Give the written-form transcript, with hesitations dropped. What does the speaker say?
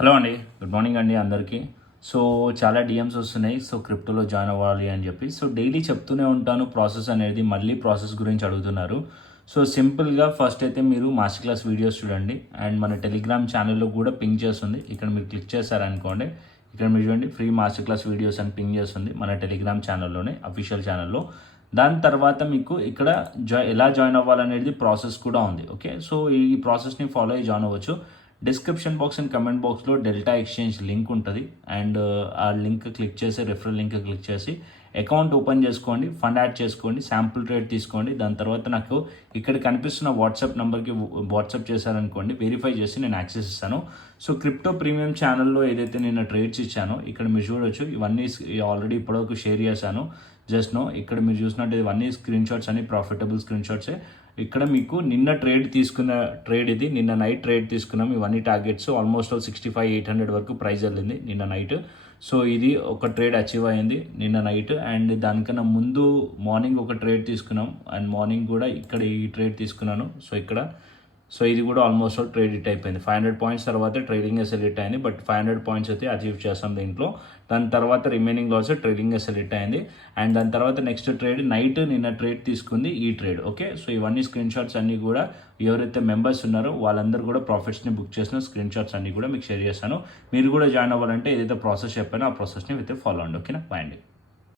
Hello అండి, good morning అండి అందరికీ. సో చాలా డిఎమ్స్ వస్తున్నాయి. సో క్రిప్టోలో జాయిన్ అవ్వాలి అని చెప్పి సో డైలీ చెప్తూనే ఉంటాను ప్రాసెస్ అనేది. మళ్ళీ ప్రాసెస్ గురించి అడుగుతున్నారు. సో సింపుల్గా ఫస్ట్ అయితే మీరు మాస్టర్ క్లాస్ వీడియోస్ చూడండి. అండ్ మన టెలిగ్రామ్ ఛానల్లో కూడా పింగ్ చేస్తుంది. ఇక్కడ మీరు క్లిక్ చేశారనుకోండి, ఇక్కడ మీరు చూడండి ఫ్రీ మాస్టర్ క్లాస్ వీడియోస్ అని పింగ్ చేస్తుంది మన టెలిగ్రామ్ ఛానల్లోనే, అఫీషియల్ ఛానల్లో. దాని తర్వాత మీకు ఇక్కడ ఎలా జాయిన్ అవ్వాలనేది ప్రాసెస్ కూడా ఉంది. ఓకే, సో ఈ ప్రాసెస్ని ఫాలో అయ్యి జాయిన్ అవ్వచ్చు. డిస్క్రిప్షన్ బాక్స్ అండ్ కమెంట్ బాక్స్లో డెల్టా ఎక్స్చేంజ్ లింక్ ఉంటుంది. అండ్ ఆ లింక్ క్లిక్ చేసి, రెఫరల్ లింక్ క్లిక్ చేసి అకౌంట్ ఓపెన్ చేసుకోండి, ఫండ్ యాడ్ చేసుకోండి, శాంపుల్ ట్రేడ్ తీసుకోండి. దాని తర్వాత నాకు ఇక్కడ కనిపిస్తున్న వాట్సాప్ నెంబర్కి వాట్సాప్ చేశారనుకోండి, వెరిఫై చేసి నేను యాక్సెస్ ఇస్తాను. సో క్రిప్టో ప్రీమియం ఛానల్లో ఏదైతే నేను ట్రేడ్స్ ఇచ్చానో ఇక్కడ మీరు చూడొచ్చు. ఇవన్నీ ఆల్రెడీ ఇప్పటివరకు షేర్ చేశాను. జస్ట్ నో ఇక్కడ మీరు చూసినట్టు ఇవన్నీ స్క్రీన్ షాట్స్ అన్ని ప్రాఫిటబుల్ స్క్రీన్ షాట్సే. ఇక్కడ మీకు నిన్న తీసుకున్న ట్రేడ్ ఇది. నిన్న నైట్ ట్రేడ్ తీసుకున్నాం. ఇవన్నీ టార్గెట్స్ ఆల్మోస్ట్ 65,800 వరకు ప్రైస్ వెళ్ళింది నిన్న నైట్. సో ఇది ఒక ట్రేడ్ అచీవ్ అయింది నిన్న నైట్. అండ్ దానికన్నా ముందు మార్నింగ్ ఒక ట్రేడ్ తీసుకున్నాం. అండ్ మార్నింగ్ కూడా ఇక్కడ ఈ ట్రేడ్ తీసుకున్నాను. సో ఇది కూడా ఆల్మోస్ట్ ట్రేడ్ హిట్ అయిపోయింది. 500 పాయింట్స్ తర్వాత ట్రేడింగ్ ఎస్ఎల్ హిట్ అయింది. బట్ 500 పాయింట్స్ అయితే అచీవ్ చేస్తాం దీంట్లో. దాని తర్వాత remaining loss trading SL hit అయింది. అండ్ దాని తర్వాత నెక్స్ట్ ట్రేడ్ నైట్ నిన్న ట్రేడ్ తీసుకుంది ఈ ట్రేడ్. ఓకే, సో ఇవన్నీ స్క్రీన్ షాట్స్ అన్నీ కూడా ఎవరైతే మెంబర్స్ ఉన్నారో వాళ్ళందరూ కూడా ప్రాఫిట్స్ని బుక్ చేసిన స్క్రీన్ షాట్స్ అన్నీ కూడా మీకు షేర్ చేస్తాను. మీరు కూడా జాయిన్ అవ్వాలంటే ఏదైతే ప్రాసెస్ చెప్పానో ఆ ప్రాసెస్ని అయితే ఫాలో అండి. ఓకేనా, బాయ్ అండి.